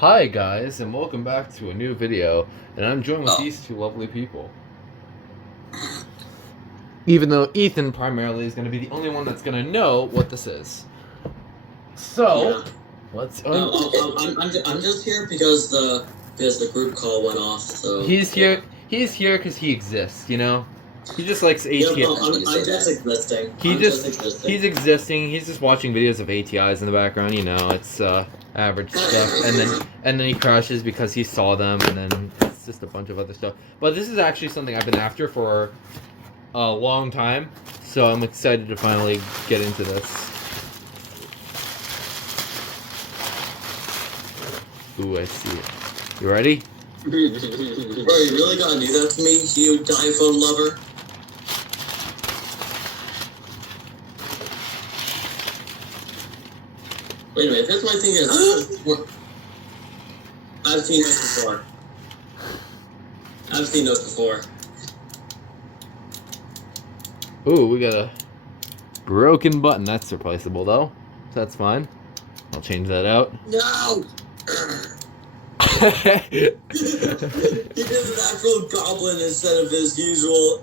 Hi guys, and welcome back to a new video, and I'm joined with these two lovely people. Even though Ethan primarily is going to be the only one that's going to know what this is. So, let's... I'm just here because the group call went off, so... He's here because he exists, you know? He just likes ATI. I'm just existing. He's existing. He's just watching videos of ATIs in the background. You know, it's average stuff. And then he crashes because he saw them, and then it's just a bunch of other stuff. But this is actually something I've been after for a long time, so I'm excited to finally get into this. Ooh, I see it. You ready? Bro, you really gotta do that to me, you iPhone lover? Wait a minute, that's my thing is... I've seen those before. Ooh, we got a broken button. That's replaceable, though. So that's fine. I'll change that out. No! He did an actual goblin instead of his usual...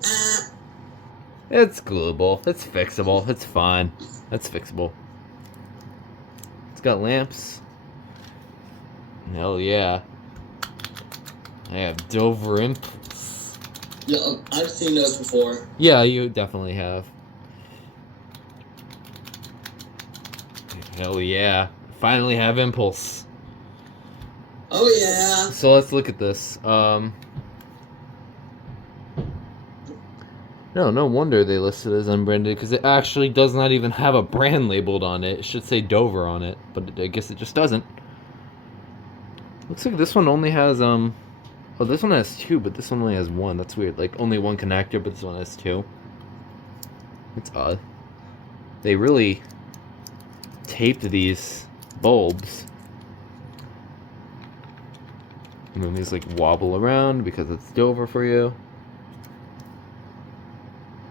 It's glueable. It's fixable. It's fine. That's fixable. It's got lamps. Hell yeah. I have Dover Impulse. Yeah, I've seen those before. Yeah, you definitely have. Hell yeah. Finally have Impulse. Oh yeah. So let's look at this. No wonder they listed it as unbranded, because it actually does not even have a brand labeled on it. It should say Dover on it, but I guess it just doesn't. Looks like this one only has, oh, this one has two, but this one only has one. That's weird. Like, only one connector, but this one has two. It's odd. They really taped these bulbs. And then these, like, wobble around because it's Dover for you.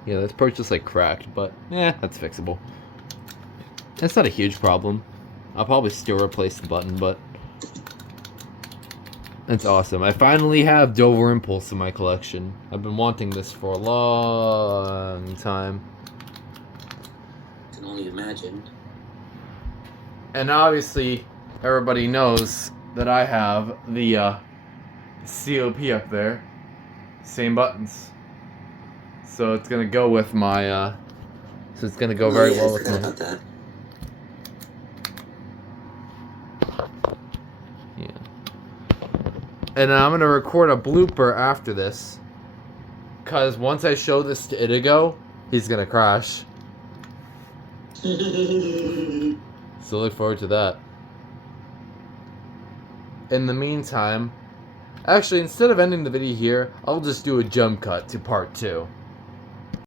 Yeah, this part's just, like, cracked, but, that's fixable. It's not a huge problem. I'll probably still replace the button, but... That's awesome. I finally have Dover Impulse in my collection. I've been wanting this for a long time. I can only imagine. And obviously, everybody knows that I have the COP up there. Same buttons. So it's gonna go with my, so it's gonna go very well with my... That. Yeah. And I'm gonna record a blooper after this, cause once I show this to Idigo, he's gonna crash. So look forward to that. In the meantime, actually, instead of ending the video here, I'll just do a jump cut to part 2.